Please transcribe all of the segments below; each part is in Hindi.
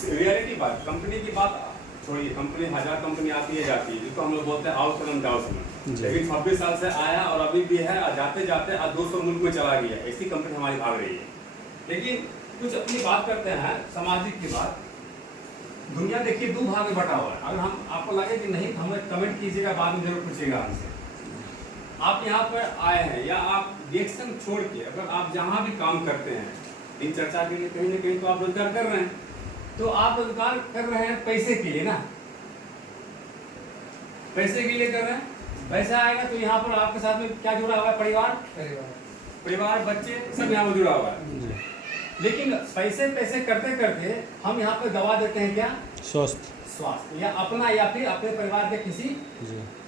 कुछ रियलिटी बात, कंपनी की बात छोड़िए, कंपनी 1000 कंपनी आती है जाती है, जिसको हम लोग बोलते हैं आओ सनम जाओ सनम, लेकिन 26 साल से आया और अभी भी है, और जाते जाते आज 200 मुल्क में चला गया, ऐसी कंपनी हमारी भाग रही है। लेकिन कुछ अपनी बात करते हैं सामाजिक की बात। दुनिया देखिए 2 भाग में बटा हुआ है। अगर हम आपको लगे कि नहीं, हमें कमेंट कीजिएगा, बाद में जरूर पूछिएगा हमसे। आप यहाँ पर आए हैं या आप रिएक्शन छोड़ के अगर आप जहाँ भी काम करते हैं इन चर्चा के लिए, कहीं ना कहीं तो आप रोजगार कर रहे हैं, तो आप रोजगार कर रहे हैं पैसे के लिए ना, पैसे के लिए कर रहे हैं। पैसा आएगा तो यहाँ पर आपके साथ में क्या जुड़ा हुआ है? परिवार, बच्चे, सब यहाँ पर जुड़ा हुआ है। लेकिन पैसे करते करते हम यहाँ पे गवा देते हैं क्या? स्वास्थ्य, या अपना या फिर अपने परिवार के किसी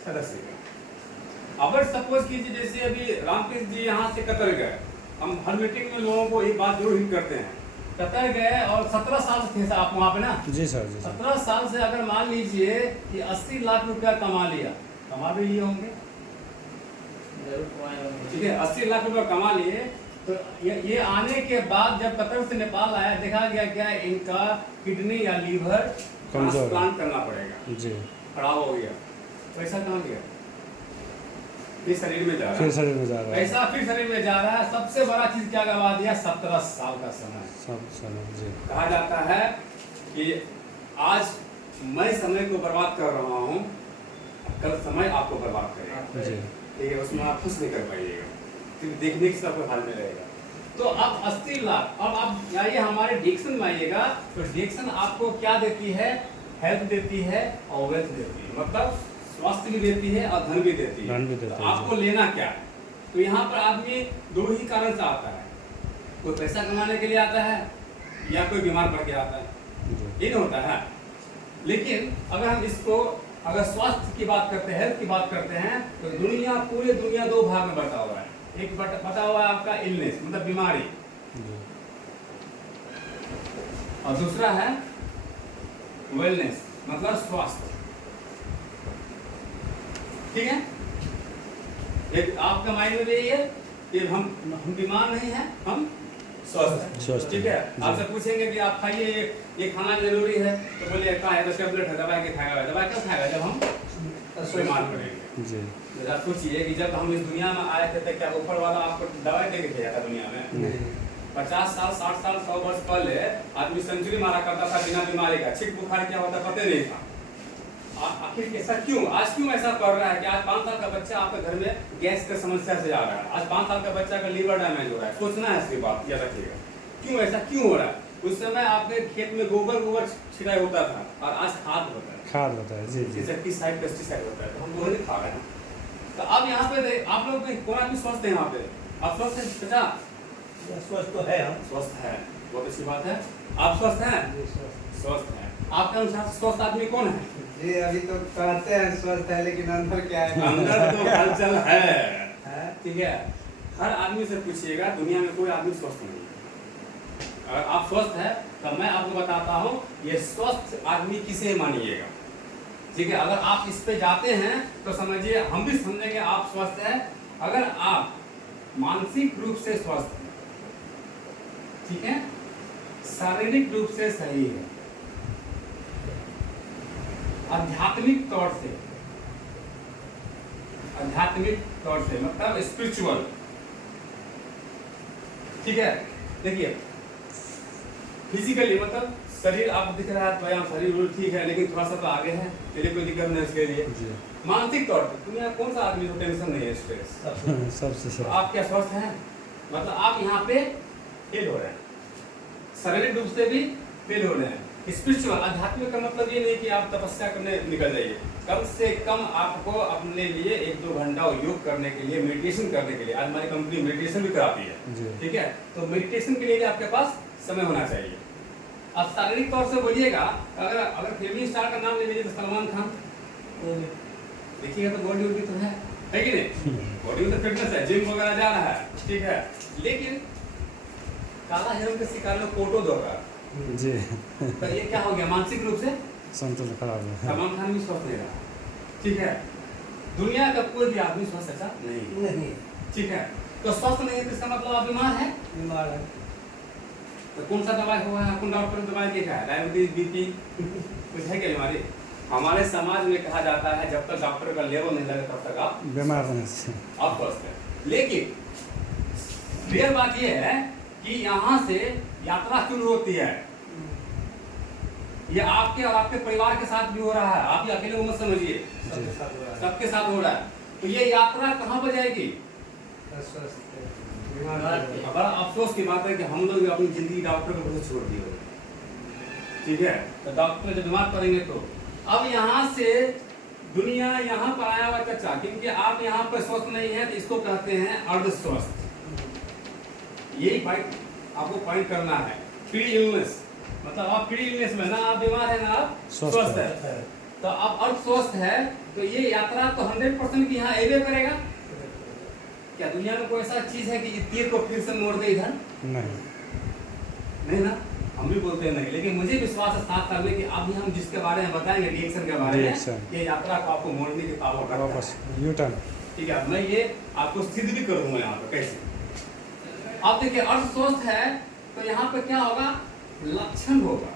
सदस्य का। अगर सपोज कीजिए जैसे अभी रामकृष्ण जी यहाँ से कतर गए, हम हर मीटिंग में लोगों को एक बात जरूर हिट करते हैं, कतर गए और 17 साल से थे आप वहाँ पे ना? जी सर। 17 साल से अगर मान लीजिए कि 80 लाख रुपया कमा लिया, कमा भी लिए होंगे, ठीक है, 80 लाख रुपया कमा लिए, तो ये आने के बाद जब कतर से नेपाल आया, देखा गया क्या इनका किडनी या लीवर ट्रांसप्लांट करना पड़ेगा जी, खराब हो गया, पैसा कहाँ गया? फिर शरीर में जा रहा है, पैसा फिर शरीर में जा रहा है। सबसे बड़ा चीज क्या गवा दिया? 17 साल का समय जी। कहा जाता है कि आज मैं समय को बर्बाद कर रहा हूँ, कल समय आपको बर्बाद करेगा जी, ठीक है, उसमें आप खुश नहीं कर पाइएगा, क्योंकि देखने की सब हाल में रहेगा। तो अब 80 लाख, अब आप आइए हमारे डिक्शन में आइएगा, तो डिक्शन आपको क्या देती है? हेल्थ देती है और वेल्थ देती है, मतलब स्वास्थ्य भी देती है और धन भी देती है। तो आपको लेना क्या है? तो यहाँ पर आदमी 2 ही कारण से आता है, कोई पैसा कमाने के लिए आता है या कोई बीमार पड़ के आता है, ये नहीं होता है। लेकिन अगर हम इसको अगर स्वास्थ्य की बात करते हैं, हेल्थ की बात करते हैं, तो पूरी दुनिया 2 भाग में बटा हुआ है। एक बटा हुआ है आपका इलनेस, मतलब बीमारी, और दूसरा है वेलनेस, मतलब स्वास्थ्य, ठीक है। एक आपका माइंड में यही है कि हम बीमार नहीं हैं, हम स्वस्थ, ठीक है। आपसे पूछेंगे कि आप खाइए ये खाना जरूरी है, तो बोलिए क्या है? तो टेबलेट है, दवाई के खाएगा, दवाई कब खाएगा? जब हम बीमार पड़ेंगे जी। तो आप सोचिए कि जब हम इस दुनिया में आए थे तो क्या ऊपर वाला आपको दवाई दे के भेजा था दुनिया में? 50 साल 60 साल 100 वर्ष पहले आदमी सेंचुरी मारा करता था बिना बीमारी का, छिक बुखार क्या होता पता नहीं था। आखिर ऐसा क्यों? आज क्यों ऐसा कर रहा है कि आज 5 साल का बच्चा आपके घर में गैस की समस्या से आ रहा है, आज 5 साल का बच्चा का लीवर डैमेज हो रहा है? सोचना है इसकी बात, याद रखिएगा। क्यों ऐसा क्यों हो रहा है? उस समय आपके खेत में गोबर छिड़ाई होता था और आज खाद होता है जी, इंसेक्टिसाइड पेस्टिसाइड होता है, तो हम वो नहीं खा रहे हैं। तो अब यहाँ पे आप लोग कौन आदमी स्वस्थ है? यहाँ पे आप स्वस्थ हैं? चाचा स्वस्थ तो है, हम स्वस्थ है, बहुत अच्छी बात है। आप स्वस्थ हैं? स्वस्थ हैं। आपके अनुसार स्वस्थ आदमी कौन है? जी अभी तो कहते हैं स्वस्थ है, लेकिन अंदर क्या है? अंदर तो हलचल है, ठीक है। हर आदमी से पूछिएगा, दुनिया में कोई आदमी स्वस्थ नहीं है। अगर आप स्वस्थ है तो मैं आपको बताता हूँ ये स्वस्थ आदमी किसे मानिएगा, ठीक है। अगर आप इस पे जाते हैं तो समझिए हम भी समझेंगे आप स्वस्थ हैं। अगर आप मानसिक रूप से स्वस्थ हैं, ठीक है, शारीरिक रूप से सही है, आध्यात्मिक तौर से मतलब स्पिरिचुअल, ठीक है। देखिए फिजिकली मतलब शरीर आप दिख रहा है, व्यायाम शरीर ठीक है, लेकिन थोड़ा सा तो आगे है, चलिए कोई दिक्कत नहीं उसके लिए। मानसिक तौर पर दुनिया कौन सा आदमी को टेंशन नहीं है, स्ट्रेस सबसे आप क्या स्वस्थ हैं? मतलब आप यहाँ पे फेल हो रहे हैं, शारीरिक रूप से भी फेल हो रहे हैं। स्पिरिचुअल आध्यात्मिक का मतलब ये नहीं कि आप तपस्या करने निकल जाइए, कम से कम आपको अपने लिए 1-2 घंटा योग करने के लिए, मेडिटेशन करने के लिए, आज हमारी कंपनी मेडिटेशन भी कराती है, ठीक है। तो मेडिटेशन के लिए भी आपके पास समय होना चाहिए। अब शारीरिक तौर से बोलिएगा, अगर फिल्मी स्टार का नाम ले लीजिए तो सलमान खान देखिएगा तो बॉडी वॉडी तो है कि नहीं? बॉडी में तो फिटनेस है, जिम वगैरह जा रहा है, ठीक है। लेकिन काला हिरण के शिकार में फोटो दो रहा जी, तो ये क्या हो गया? मानसिक रूप से संतुलन खराब है। सलमान खान भी स्वस्थ नहीं रहा, ठीक है। दुनिया का कोई भी आदमी स्वस्थ ऐसा नहीं, ठीक है। तो स्वस्थ नहीं है तो इसका मतलब आप बीमार है, तो कौन सा दवाई हुआ है? कौन डॉक्टर ने दवाई देखा है? डायबिटीज, बीपी कुछ है क्या बीमारी? हमारे समाज में कहा जाता है जब तक डॉक्टर का लेवल नहीं लगे तब तक आप बीमार नहीं से आप स्वस्थ है। लेकिन रियल बात यह है कि यहाँ से यात्रा शुरू होती है। ये आपके और आपके परिवार के साथ भी हो रहा है, आप ये अकेले मत समझिए, सबके साथ हो रहा है। सबके साथ हो रहा है। तो ये यात्रा कहाँ पर जाएगी? बड़ा अफसोस की बात है कि हम लोग अपनी जिंदगी डॉक्टर को बहुत छोड़ दिए। ठीक है, तो डॉक्टर जब बीमार पड़ेंगे तो अब यहाँ से दुनिया यहाँ पर आया हुआ चर्चा, क्योंकि आप यहाँ पर स्वस्थ नहीं है तो इसको कहते हैं अर्ध स्वस्थ। यही पॉइंट आपको पॉइंट करना है। प्री इलनेस मतलब आप प्री इलनेस में, ना आप बीमार है ना आप स्वस्थ है। तो आप अर्ध स्वस्थ है तो ये यात्रा तो 100% की यहाँ एवे करेगा। क्या दुनिया में कोई ऐसा चीज है कि तीर को फिर से मोड़ दे इधर? नहीं ना, हम भी बोलते हैं नहीं। लेकिन मुझे विश्वास है 7 साल में कि अभी हम जिसके बारे में बताएंगे रिएक्शन के बारे में, ये यात्रा को आपको मोड़ने की पावर रखता है। U turn. ठीक है, मैं ये आपको सिद्ध भी करूंगा यहाँ पर कैसे। आप देखिए अर्ध स्वस्थ है तो यहाँ पे क्या होगा? लक्षण होगा।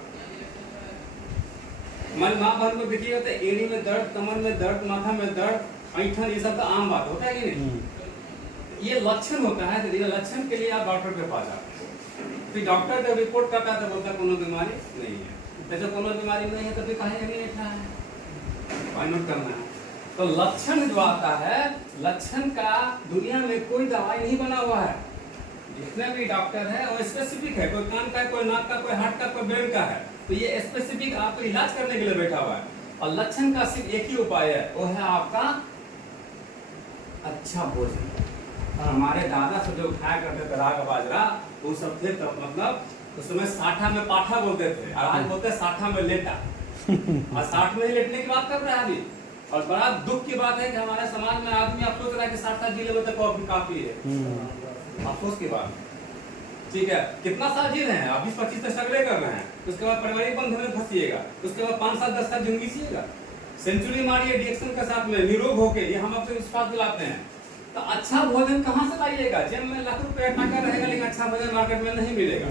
मन माँ बहन को देखिएगा तो एड़ी में दर्द, कमर में दर्द, माथा में दर्द, ऐंठन, ये सब तो आम बात होता है कि नहीं? ये लक्षण होता है। तो ये लक्षण के लिए आप डॉक्टर के पास आते हैं। फिर डॉक्टर जब रिपोर्ट करता है तो बोलता है कोनो बीमारी नहीं है। जैसे कोनो बीमारी नहीं है तो फिर कहीं नहीं लिखा है, फाइंड आउट करना है। तो लक्षण जो आता है, लक्षण का दुनिया में कोई दवाई नहीं बना हुआ है। जितने भी डॉक्टर है वो स्पेसिफिक है, कोई कान का है, कोई नाक का, कोई हार्ट का, कोई ब्रेन का है। तो ये स्पेसिफिक आपको इलाज करने के लिए बैठा हुआ है। और लक्षण का सिर्फ एक ही उपाय है, वो है आपका अच्छा भोजन। हमारे दादा से जो खाया करते थे राग बाजरा, वो सब थे तब मतलब उस समय साठा में पाठा बोलते थे, और आज बोलते हैं साठा में लेटा। और 60 में ही लेटने की बात कर रहे हैं अभी। और बड़ा दुख की बात है कि हमारे समाज में आदमी अब सोच रहा है कि 60 साल जी लेवल तक काफी है। अफसोस की बात। ठीक है, कितना साल जी रहे हैं आप? 20-25 तक स्ट्रगल कर रहे हैं, उसके बाद पारिवारिक बंधन में फंसिएगा, उसके बाद 5 साल 10 साल जिंदगी जिएगा। सेंचुरी मारिए डिएक्शन के साथ में, निरोग होके, ये हम आपसे विश्वास दिलाते हैं। तो अच्छा भोजन कहाँ से लाइएगा? जेब में लाख रुपए टाका रहेगा लेकिन अच्छा भोजन मार्केट में नहीं मिलेगा।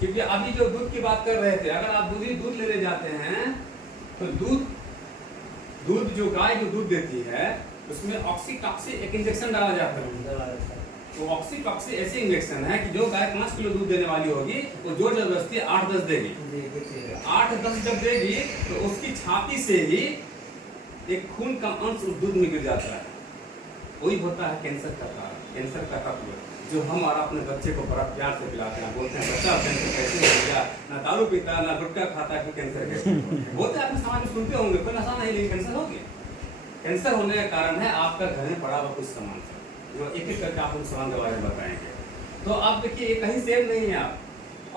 क्योंकि अभी जो दूध की बात कर रहे थे, अगर आप दूध लेने जाते हैं तो दूध जो गाय जो दूध देती है उसमें ऑक्सीटॉक्सी एक इंजेक्शन डाला जाता है। तो ऑक्सीटॉक्सी ऐसे इंजेक्शन है कि जो गाय 5 किलो दूध देने वाली होगी वो जोर जबरदस्ती 8-10 देगी। 8-10 जब देगी तो उसकी छाती से ही एक खून का अंश उस दूध में गिर जाता है। वही होता है कैंसर का कारण, कैंसर का तत्व जो हम और अपने बच्चे को बड़ा प्यार से पिलाते हैं। बोलते हैं बच्चा कैंसर कैसे हो गया, ना दारू पीता ना गुटखा खाता कि कैंसर कैसे बोलते हैं। आपने समाज में सुनते होंगे, कोई नशा नहीं लेकिन कैंसर हो गया। कैंसर होने का कारण है आपका घर में पड़ा हुआ कुछ सामान, जो एक एक करके आप उन सामान के बारे में बताएंगे। तो आप देखिए ये कहीं सेफ नहीं है आप।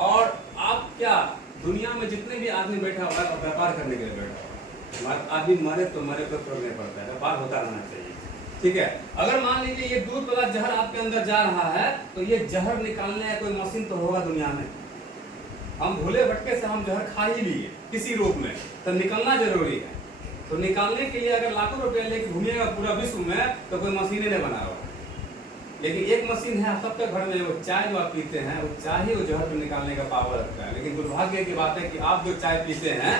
और आप क्या दुनिया में जितने भी आदमी बैठा हुआ है व्यापार करने के लिए बैठा हुआ है। आदमी मरे तो मरे तो फर्क नहीं पड़ता है, व्यापार होता रहना चाहिए। ठीक है, अगर मान लीजिए ये दूध वाला जहर आपके अंदर जा रहा है तो ये जहर निकालने का कोई मशीन तो होगा दुनिया में। हम भूले भटके से हम जहर खा ही लिए किसी रूप में, तो निकलना जरूरी है। तो निकालने के लिए अगर लाखों रुपए लेके घूमिएगा पूरा विश्व में तो कोई मशीन नहीं बना होगा। लेकिन एक मशीन है सबके घर में, वो चाय जो आप पीते हैं वो चाय ही वो जहर को निकालने का पावर रखता है। लेकिन दुर्भाग्य की बात है कि आप जो चाय पीते हैं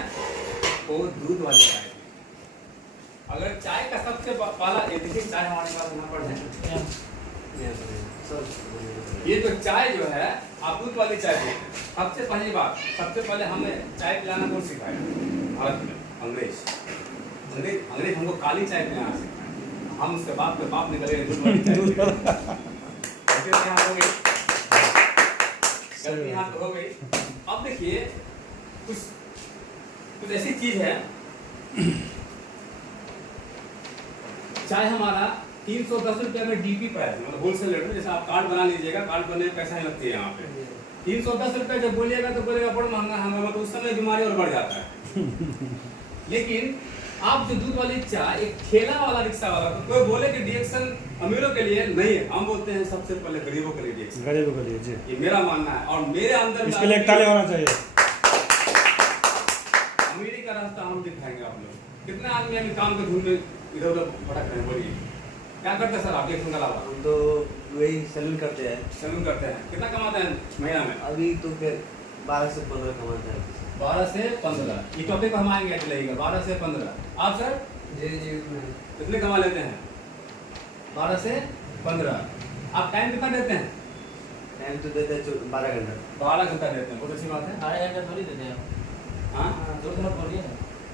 वो दूध वाली चाय। अगर चाय का सबसे पहला, ये देखिए चाय हमारे पास यहाँ पर है, ये जो चाय जो है आप दूध वाली चाय पीते हैं। सबसे पहली बात, सबसे पहले हमें चाय पिलाना कौन सिखाया? भारत में अंग्रेज हमको काली चाय पिलाना सिखाया। हम उसके बाप के बाप निकले दूध वाली चाय गलती यहाँ तो हो गई। अब देखिए कुछ ऐसी चीज है, चाहे हमारा 310 रुपये में डीपी प्राइस, मतलब होलसेल रेट में। जैसे आप कार्ड बना लीजिएगा, कार्ड बनने में पैसा नहीं लगती है यहाँ पे। 310 रुपये जब बोलिएगा तो बोलेगा बड़ा महंगा है, तो उस समय बीमारी और बढ़ जाता है। लेकिन आप जो दूध वाली चाय, एक ठेला वाला, रिक्शा वाला, तो कोई बोले कि डिएक्शन अमीरों के लिए नहीं है, हम बोलते हैं सबसे पहले गरीबों के लिए डिएक्शन, गरीबों के लिए जी। ये मेरा मानना है। और मेरे अंदर इसके लिए एक ताली होना चाहिए। अमीरी का रास्ता हम दिखाएंगे। आप लोग कितने आदमी अभी काम के धुन में इधर उधर भटक रहे हैं, बोलिए क्या करते हैं सर आप डिएक्शन के अलावा? हम तो वही सैलून करते हैं। सैलून करते हैं। कितना कमाते हैं महीना में? अभी तो फिर 12 से 15 कमाते हैं। 12 से 15। ये टॉपिक पर हम आएंगे चलेगा 12 से 15। आप सर जी जी उतना है। कितने कमा लेते हैं? 12 से 15। आप टाइम कितना देते हैं? टाइम तो देते हैं 12 घंटा। 12 घंटा देते हैं, बहुत अच्छी बात है। 2.5 घंटा थोड़ी देते हैं। हाँ, जो तो बोलिए ना।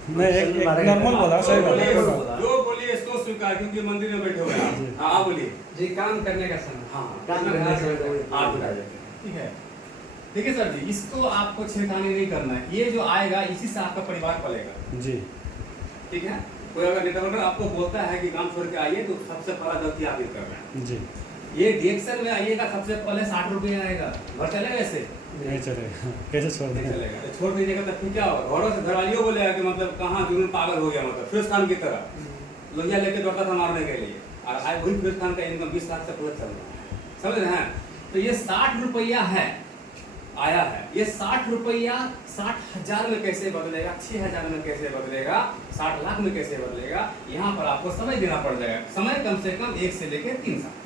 मैं एक नॉर्मल बोला, सही बोला। जो बोलिए इसको स्वीकार, क्योंकि मंदिर में बैठे हुए हैं आप। हाँ आप बोलिए। जी काम करने का समय। हाँ काम करने का समय तो वही। आप बता देते हैं, ठीक है। देखिए सर जी, इसको आपको छेड़खानी नहीं करना है। ये जो आएगा इसी से आपका परिवार पलेगा, जी ठीक है। कोई अगर नेटवर्कर आपको बोलता है कि काम छोड़ के आइए, तो सबसे पहला गलती आप ये कर रहे हैं। जी ये डिएक्शन में आइएगा, सबसे पहले 60 रुपये आएगा। घर चलेगा ऐसे? नहीं चलेगा, कैसे छोड़ नहीं दें? चलेगा। तो छोड़ दीजिएगा तो फिर क्या होगा? घरों से घरवालियों बोलेगा कि मतलब कहाँ जुनून पागल हो गया, मतलब फिरोज खान की तरह लोहिया लेके दौड़ता था मारने के लिए, और आज वही फिरोज खान का इनकम 20 लाख से पूरा चल रहा है, समझ रहे हैं? तो ये 60 रुपया है, आया है। ये 60 रुपया 60,000 में कैसे बदलेगा, 6,000 में कैसे बदलेगा, 60 लाख में कैसे बदलेगा? यहाँ पर आपको समय देना पड़ जाएगा। समय कम से कम 1 से लेके 3 साल,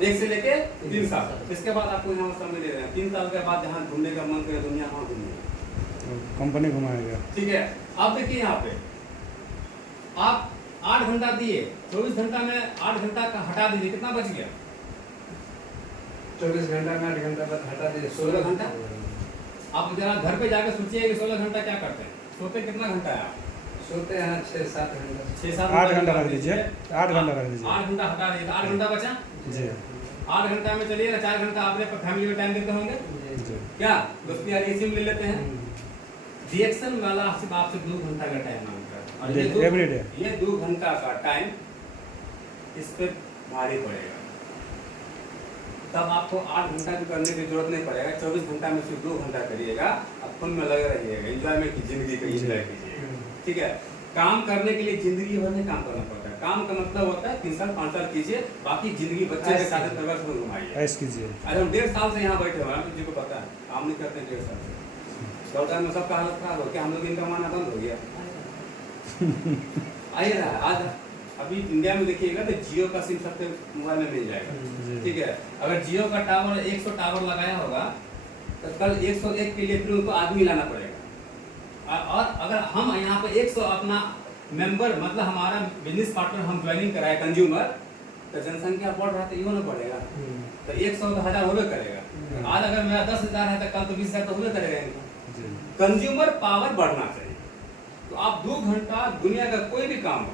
1 से लेके 3 साल। इसके बाद आपको यहाँ समय दे रहे हैं। 3 साल के बाद जहाँ घूमने का मन करे दुनिया, वहाँ घूमिए, कंपनी घुमाएगा। ठीक है। अब देखिए यहाँ पे आप 8 घंटा दिए, 24 घंटा में 8 घंटा का हटा दीजिए, कितना बच गया? 24 घंटा में 8 घंटा बाद हटा दीजिए 16 घंटा। आप जरा घर पे जाकर सोचिए कि 16 घंटा क्या करते हैं? सोते कितना घंटा है आप? सोते हैं 6-7 घंटा। 6-7 8 घंटा रख दीजिए, 8 घंटा रख दीजिए। 8 घंटा हटा दीजिए, 8 घंटा बचा। जी 8 घंटा में चलिए ना, 4 घंटा आपने फैमिली में टाइम देते होंगे, जी क्या दोस्ती यारी इसी में ले लेते हैं? रिएक्शन वाला सिर्फ आपसे 2 घंटा का टाइम मांगता है, और एवरीडे ये 2 घंटा का टाइम इस पे भारी पड़ेगा। तब आपको 8 घंटा भी करने की जरूरत नहीं पड़ेगा। 24 घंटा में सिर्फ 2 घंटा करिएगा, अब फन में लगे रहिएगा, एंजॉयमेंट की जिंदगी को एंजॉय कीजिएगा, ठीक है। काम करने के लिए जिंदगी भर में काम करना पड़ता है। काम का मतलब होता है 3 साल 5 साल कीजिए, बाकी जिंदगी बच्चे के साथ परिवार से घुमाइए। ऐश कीजिए। आज हम 1.5 साल से यहाँ बैठे हुए हैं, जी को पता है, काम नहीं करते 1.5 साल से। सरकार में सबका हालत खराब हो गया, हम लोग इनकम आना बंद हो गया। आइए ना, आज अभी इंडिया में देखिएगा तो जियो का सिम सबके मोबाइल में मिल जाएगा, ठीक है। अगर जियो का टावर 100 टावर लगाया होगा तो कल 101 के लिए फिर उनको आदमी लाना पड़ेगा। और अगर हम यहाँ पे 100 अपना मेंबर, मतलब हमारा बिजनेस पार्टनर हम ज्वाइनिंग कराए कंज्यूमर, तो जनसंख्या बढ़ रहा है तो यूँ ना बढ़ेगा। तो 100 तो 1000 होबे करेगा। आज अगर मेरा 10,000 है तो कल तो 20,000 तो होबे करेगा इनका। कंज्यूमर पावर बढ़ना चाहिए। तो आप 2 घंटा दुनिया का कोई भी काम हो,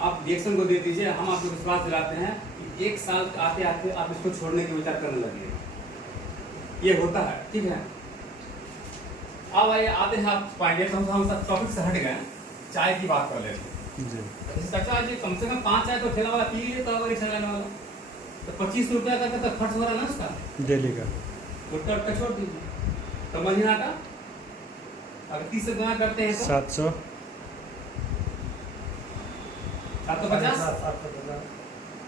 आप रिएक्शन को दे दीजिए। हम आपको विश्वास दिलाते हैं कि 1 साल आते आते आप इसको छोड़ने के विचार करने लगेंगे। ये होता है, ठीक है। अब आइए आते हैं आप पाएंगे तो हम सब टॉपिक से हट गए, चाय की बात कर लेते हैं जी। चाचा जी कम से कम 5 चाय तो ठेला वाला पी लीजिए, तो रिक्शा लेने वाला तो 25 रुपया का तो खर्च हो रहा ना उसका डेली का, गुटका का छोड़ दीजिए। तो महीना का अगर 30 से गुना करते हैं तो 700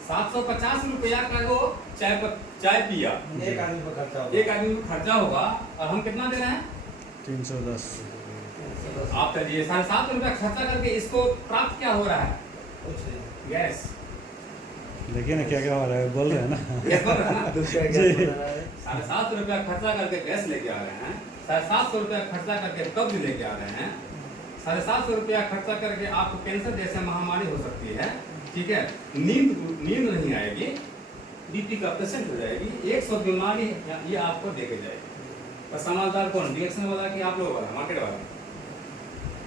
750 रुपया का वो चाय पिया, एक आदमी का खर्चा होगा। एक आदमी को खर्चा होगा। और हम कितना दे रहे हैं? 310। आप कहिए 7.5 रुपया खर्चा करके इसको प्राप्त क्या हो रहा है? गैस। देखिए ना क्या क्या हो रहा है, बोल रहे हैं ना। गैस बन रहा है ना? दूसरा जी। क्या बना रहा है? 7.5 रुपया खर्चा करके गैस लेके आ रहे हैं, 750 रुपया खर्चा करके कब्ज लेके आ रहे हैं, 750 रुपया खर्चा करके आपको कैंसर जैसे महामारी हो सकती है, ठीक है। नींद नहीं आएगी, बीपी का पेशेंट हो जाएगी, 100 बीमारी ये आपको देके जाएगी। और समझदार कौन? रिएक्शन वाला कि आप लोग वाला, मार्केट वाला?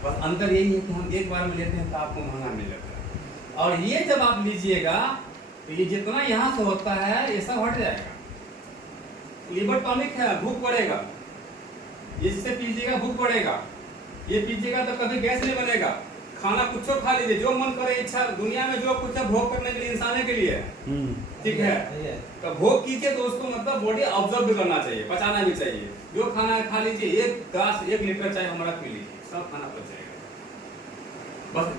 बस अंतर यही है कि हम एक बार में लेते हैं तो आपको महंगा मिल जाता है, और ये जब आप लीजिएगा तो ये जितना यहाँ से होता है ये सब हट जाएगा। लिवर टॉनिक है, भूख बढ़ेगा, ये जिसे पीजिएगा भूख बढ़ेगा, ये पीजिएगा तो कभी गैस नहीं बनेगा। खाना कुछ खा लीजिए, जो मन करे, इच्छा दुनिया में जो कुछ है भोग करने के लिए इंसान के लिए है, ठीक है। तो भोग कीजिए तो उसको मतलब बॉडी ऑब्जर्व भी करना चाहिए, पचाना भी चाहिए। जो खाना है खा लीजिए, 1 ग्लास 1 लीटर चाय हमारा पी लीजिए, सब खाना पच जाएगा।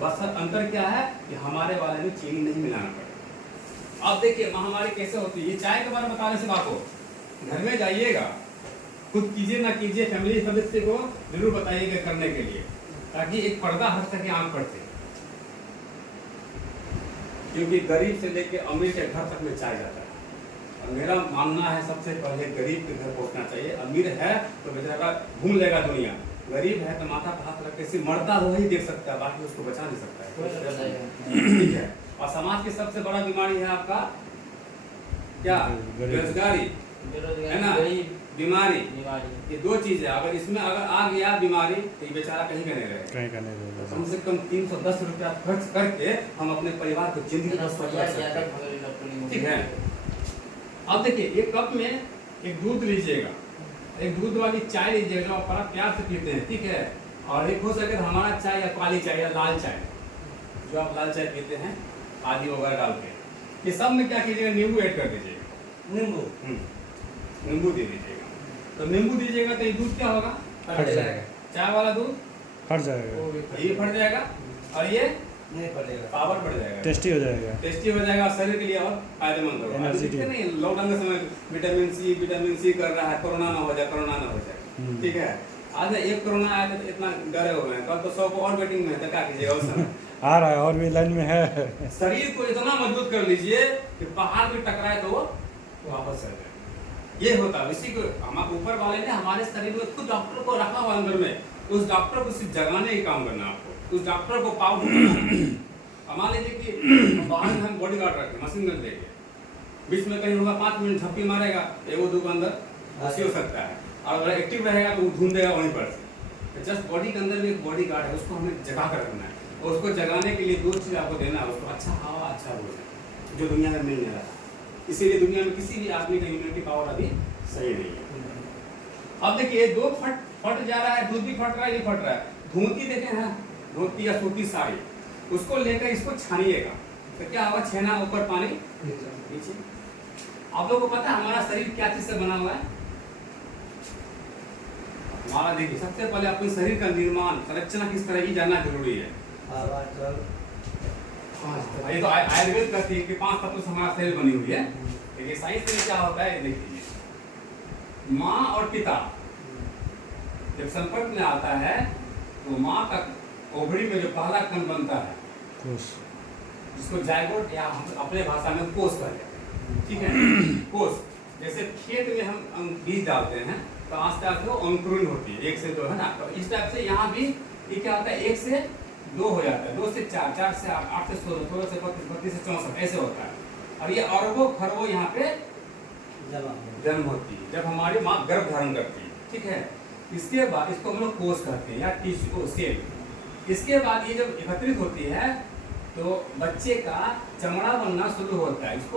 बस अंतर क्या है कि हमारे वाले में चीनी नहीं मिलाना पड़ेगा। अब देखिए महामारी कैसे होती है, ये चाय के बारे में बताने से आपको घर में जाइएगा, खुद कीजिए ना कीजिए, फैमिली सदस्य को जरूर बताइएगा करने के लिए, ताकि एक पर्दा हट सके आंख पर से। क्योंकि गरीब से लेके अमीर के घर तक में चाय जाता है। और मेरा मानना है सबसे पहले गरीब के घर पहुंचना चाहिए। अमीर है तो बेचारा घूम लेगा दुनिया, गरीब है तो माथा पर हाथ रख के सिर्फ मरता हुआ ही देख सकता है, बाकी उसको बचा नहीं सकता है। ठीक है। और समाज की सबसे बड़ा बीमारी है आपका क्या? बेरोजगारी, है ना, बीमारी। ये दो चीज है। अगर इसमें अगर आ गया बीमारी तो ये बेचारा कहीं का नहीं रहेगा, कहीं का नहीं रहेगा। कम से कम 310 रुपया खर्च करके हम अपने परिवार को जिंदगी को सफल कर सकते हैं। ठीक है। अब देखिए, एक कप में एक दूध लीजिएगा, एक दूध वाली चाय लीजिएगा जो आप बड़ा प्यार से पीते हैं, ठीक है। और एक हो सके तो हमारा चाय या काली चाय या लाल चाय, जो आप लाल चाय पीते हैं आदि वगैरह डाल के, ये सब में क्या कीजिएगा, नींबू ऐड कर दीजिएगा। नींबू दे दीजिएगा। तो नींबू दीजिएगा तो ये दूध क्या होगा? फट जाएगा। चाय वाला दूध फट जाएगा, ये फट जाएगा और ये नहीं पड़ेगा, पावर बढ़ जाएगा, टेस्टी हो जाएगा, टेस्टी हो जाएगा, शरीर के लिए और फायदेमंद होगा। एनर्जी नहीं, लॉकडाउन के समय विटामिन सी कर रहा है, कोरोना ना हो जाए, कोरोना ना हो जाए। ठीक है। आज एक कोरोना आया तो इतना डरे हुए हैं, कल तो 100 को और वेटिंग में है, तो क्या कीजिएगा उस समय? आ रहा है और भी लाइन में है। शरीर को इतना मजबूत कर लीजिए कि पहाड़ भी टकराए तो वो वापस आ जाए। ये होता है। इसी को हमारे ऊपर वाले ने हमारे शरीर में खुद डॉक्टर को रखा हुआ अंदर में, उस डॉक्टर को सिर्फ जगाने ही काम करना है आपको, उस डॉक्टर को पावरफुल बनाना। मान लीजिए कि बाहर में हम बॉडी गार्ड रखें, मशीन गन लेके, बीच में कहीं होगा 5 मिनट झप्पी मारेगा, एगो दो के अंदर घुसी हो सकता है, और अगर एक्टिव रहेगा तो वो ढूंढेगा वहीं पर से। तो जस्ट बॉडी के अंदर में एक बॉडी गार्ड है, उसको हमें जगा कर रखना है। और उसको जगाने के लिए 2 चीज़ आपको देना है उसको, अच्छा हवा, अच्छा भोजन, जो दुनिया में मिल नहीं रहा। इसीलिए दुनिया में किसी भी आदमी का इम्यूनिटी पावर अभी सही नहीं है। अब देखिए, दो फट जा रहा है, दूध भी फट रहा है, नहीं फट रहा है। धोती देखे हैं, धोती या सूती साड़ी, उसको लेकर इसको छानिएगा तो क्या होगा? छेना ऊपर, पानी नीचे। आप लोगों को पता है हमारा शरीर क्या चीज से बना हुआ है? हमारा देखिए, सबसे पहले अपने शरीर का निर्माण, संरचना किस तरह की जानना जरूरी है। ये तो आयुर्वेद कहती है कि 5 तत्व से हमारा शरीर बनी हुई है। देखिए साइंस में क्या होता है, देखिए माँ और पिता जब संपर्क में आता है तो माँ का ओवरी में जो पहला कण बनता है, जिसको जायगोट या हम अपने भाषा में कोष कहते हैं। ठीक है। कोष, जैसे खेत में हम बीज डालते हैं तो आस्ते आस्ते वो अंकुरण होती है, 1 से 2, है ना। तो इस टाइप से यहाँ भी ये क्या होता है, 1 से 2 हो जाता है, 2 से 4, 4 से 8, 8 से 16, 16 से 32, 32 से 64, ऐसे होता है। और ये अरबों खरबों यहाँ पे जन्म होती है जब हमारी माँ गर्भ धारण करती है। ठीक है। इसके बाद इसको हम लोग कोष कहते हैं या टिश्यू, सेल। इसके बाद ये जब एकत्रित होती है तो बच्चे का चमड़ा बनना शुरू होता है। इसको